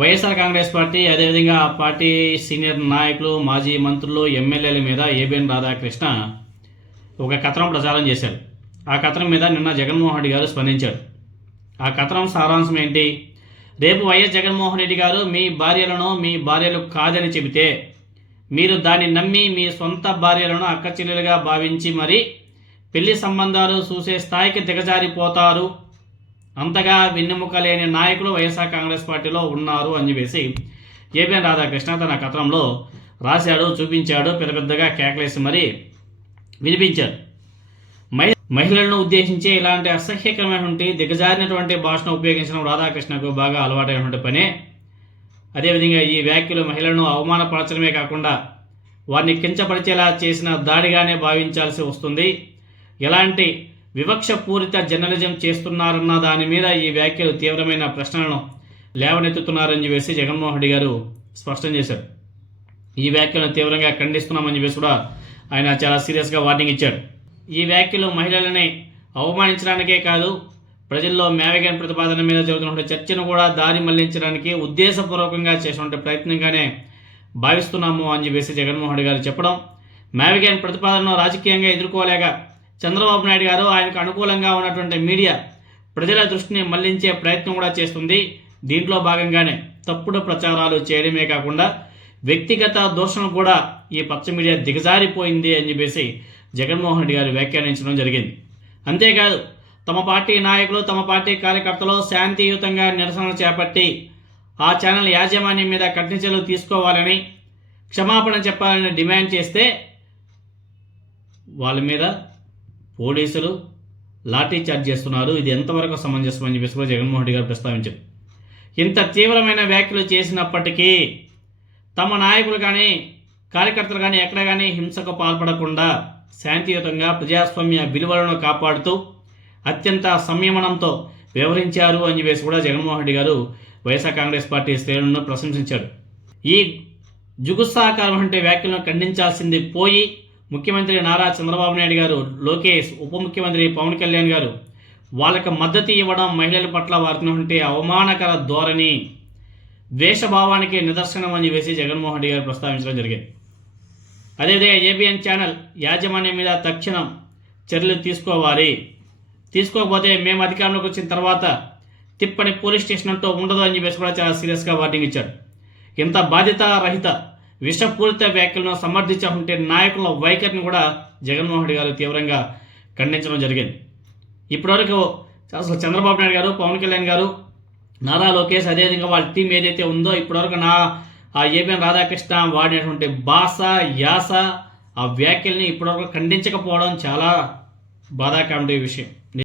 YSR Congress party అదేవిధంగా ఆ party senior నాయకులు మాజీ మంత్రులు ఎమ్మెల్యేల మీద ఏబిఎన్ రాధాకృష్ణ ఒక కథనం ప్రచారం చేశారు. ఆ కథనం మీద నిన్న జగన్మోహన్ రెడ్డి గారు స్పందించారు. ఆ కథనం సారాంశం ఏంటి? రేపు వైఎస్ జగన్మోహన్ రెడ్డి గారు మీ భార్యలను మీ భార్యలు కాదని చెబితే మీరు దాన్ని నమ్మి మీ సొంత భార్యలను అక్క చెల్లెలుగా భావించి మరి పెళ్లి సంబంధాలు చూసే స్థాయికి దిగజారిపోతారు. అంతగా వెన్నెముక లేని నాయకులు వైఎస్ఆర్ కాంగ్రెస్ పార్టీలో ఉన్నారు అని చెప్పేసి ఏబిఎన్ రాధాకృష్ణ తన కథనంలో రాశాడు, చూపించాడు, పెద్ద పెద్దగా కేకలేసి మరి వినిపించారు. మహిళలను ఉద్దేశించి ఇలాంటి అసహ్యకరమైనటువంటి దిగజారినటువంటి భాషను ఉపయోగించడం రాధాకృష్ణకు బాగా అలవాటైనటువంటి పనే. అదేవిధంగా ఈ వ్యాఖ్యలు మహిళలను అవమానపరచడమే కాకుండా వారిని కించపరిచేలా చేసిన దాడిగానే భావించాల్సి వస్తుంది. ఎలాంటి వివక్షపూరిత జర్నలిజం చేస్తున్నారన్న దాని మీద ఈ వ్యాఖ్యలు తీవ్రమైన ప్రశ్నలను లేవనెత్తుతున్నారని చెప్పేసి జగన్మోహన్ రెడ్డి గారు స్పష్టం చేశారు. ఈ వ్యాఖ్యలను తీవ్రంగా ఖండిస్తున్నామని చెప్పేసి కూడా ఆయన చాలా సీరియస్గా వార్నింగ్ ఇచ్చాడు. ఈ వ్యాఖ్యలు మహిళలని అవమానించడానికే కాదు, ప్రజల్లో మేవగన్ ప్రతిపాదన మీద జరుగుతున్న చర్చను కూడా దారి మళ్లించడానికి ఉద్దేశపూర్వకంగా చేసినటువంటి ప్రయత్నంగానే భావిస్తున్నాము అని చెప్పేసి జగన్మోహన్ రెడ్డి గారు చెప్పడం. మేవగన్ ప్రతిపాదనను రాజకీయంగా ఎదుర్కోలేక చంద్రబాబు నాయుడు గారు ఆయనకు అనుకూలంగా ఉన్నటువంటి మీడియా ప్రజల దృష్టిని మళ్లించే ప్రయత్నం కూడా చేస్తుంది. దీంట్లో భాగంగానే తప్పుడు ప్రచారాలు చేయడమే కాకుండా వ్యక్తిగత దోషణ కూడా ఈ పచ్చ మీడియా దిగజారిపోయింది అని చెప్పేసి జగన్మోహన్ రెడ్డి గారు వ్యాఖ్యానించడం జరిగింది. అంతేకాదు, తమ పార్టీ నాయకులు తమ పార్టీ కార్యకర్తలు శాంతియుతంగా నిరసనలు చేపట్టి ఆ ఛానల్ యాజమాన్యం మీద కఠిన చర్యలు తీసుకోవాలని, క్షమాపణ చెప్పాలని డిమాండ్ చేస్తే వాళ్ళ మీద పోలీసులు లాఠీ చార్జ్ చేస్తున్నారు. ఇది ఎంతవరకు సమంజసం అని చెప్పేసి కూడా జగన్మోహన్ రెడ్డి గారు ప్రస్తావించారు. ఇంత తీవ్రమైన వ్యాఖ్యలు చేసినప్పటికీ తమ నాయకులు కానీ కార్యకర్తలు కానీ ఎక్కడ కానీ హింసకు పాల్పడకుండా శాంతియుతంగా ప్రజాస్వామ్య విలువలను కాపాడుతూ అత్యంత సంయమనంతో వ్యవహరించారు అని చెప్పేసి కూడా జగన్మోహన్ రెడ్డి గారు వైఎస్ఆర్ కాంగ్రెస్ పార్టీ శ్రేణులను ప్రశంసించారు. ఈ జుగుత్సాకరమైన వ్యాఖ్యలను ఖండించాల్సింది పోయి ముఖ్యమంత్రి నారా చంద్రబాబు నాయుడు గారు, లోకేష్, ఉప ముఖ్యమంత్రి పవన్ కళ్యాణ్ గారు వాళ్ళకి మద్దతు ఇవ్వడం మహిళల పట్ల వారినటువంటి అవమానకర ధోరణి, ద్వేషభావానికి నిదర్శనం అని చెప్పేసి జగన్మోహన్ రెడ్డి గారు ప్రస్తావించడం జరిగింది. అదేవిధంగా ఏబిఎన్ ఛానల్ యాజమాన్యం మీద తక్షణం చర్యలు తీసుకోవాలి, తీసుకోకపోతే మేము అధికారంలోకి వచ్చిన తర్వాత తిప్పని పోలీస్ స్టేషన్ అంటూ ఉండదు అని చెప్పేసి కూడా చాలా సీరియస్గా వార్నింగ్ ఇచ్చాడు. ఇంత బాధ్యతారహిత విషపూరిత వ్యాఖ్యలను సమర్థించే నాయకుల వైఖరిని కూడా జగన్మోహన్ రెడ్డి గారు తీవ్రంగా ఖండించడం జరిగింది. ఇప్పటివరకు అసలు చంద్రబాబు నాయుడు గారు, పవన్ కళ్యాణ్ గారు, నారా లోకేష్ అదేవిధంగా వాళ్ళ టీం ఏదైతే ఉందో ఇప్పటివరకు ఆ ఏబిఎన్ రాధాకృష్ణ వాడినటువంటి భాష, యాస, ఆ వ్యాఖ్యల్ని ఇప్పటివరకు ఖండించకపోవడం చాలా బాధాకరమైన విషయం.